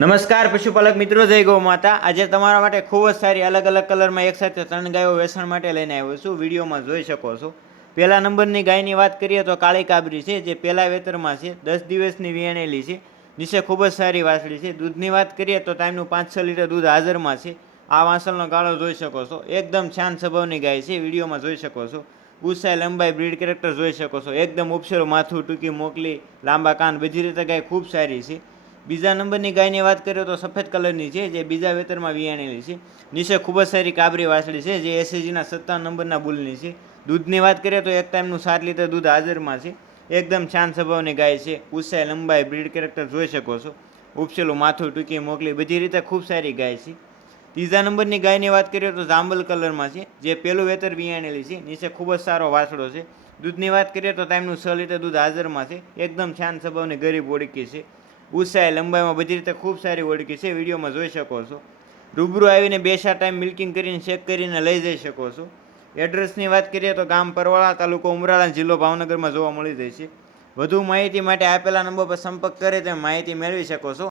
નમસ્કાર પશુપાલક મિત્રો, જય ગૌ માતા। આજે તમારા માટે ખૂબ જ સારી અલગ અલગ કલરમાં એક સાથે 3 ગાયો વેચાણ માટે લઈને આવ્યો છું। વિડીયોમાં જોઈ શકો છો। પહેલા નંબરની ગાયની વાત કરીએ તો કાળી કાબરી છે, જે પહેલા વેતરમાં છે। 10 દિવસની વિયાણેલી છે, નીચે ખૂબ જ સારી વાછડી છે। દૂધની વાત કરીએ તો ટાઈમનું 5-6 લીટર દૂધ હાજરમાં છે। આ વાસણનો ગાળો જોઈ શકો છો, એકદમ શાંત સ્વભાવની ગાય છે, વિડીયોમાં જોઈ શકો છો। ઊંચાઈ, લંબાઈ, બ્રીડ કેરેક્ટર જોઈ શકો છો, એકદમ ઉપસેરું માથું, ટૂંકી મોકલી, લાંબા કાન, બધી રીતે ગાય ખૂબ સારી છે। બીજા નંબરની ગાયની વાત કરીએ તો સફેદ કલરની છે, જે બીજા વેતરમાં વિયાણેલી છે। નીચે ખૂબ જ સારી કાબરી વાછડી છે, જે એસએજીના 57 નંબરના બુલની છે। દૂધની વાત કરીએ તો એક ટાઈમનું 7 લીટર દૂધ હાજરમાં છે, એકદમ શાંત સ્વભાવની ગાય છે। ઊંચાઈ, લંબાઈ, બ્રીડ કેરેક્ટર જોઈ શકો છો, ઉપસેલું માથું, ટૂંકી મોકલી, બધી રીતે ખૂબ સારી ગાય છે। ત્રીજા નંબરની ગાયની વાત કરીએ તો જાંબલ કલરમાં છે, જે પહેલું વેતર વિયાણેલી છે, નીચે ખૂબ જ સારો વાછડો છે। દૂધની વાત કરીએ તો ટાઈમનું 6 લીટર દૂધ હાજરમાં છે, એકદમ શાંત સ્વભાવની ગરીબ ઓળખી છે। ઊંચાઈ, લંબાઈમાં બધી રીતે ખૂબ સારી ઓળખી છે, વિડીયોમાં જોઈ શકો છો। રૂબરૂ આવીને 2-4 ટાઈમ મિલ્કિંગ કરીને ચેક કરીને લઈ જઈ શકો છો। એડ્રેસની વાત કરીએ તો ગામ પરવાળા, તાલુકો ઉમરાળા, જિલ્લો ભાવનગરમાં જોવા મળી જાય છે। વધુ માહિતી માટે આપેલા નંબર પર સંપર્ક કરી તમે માહિતી મેળવી શકો છો।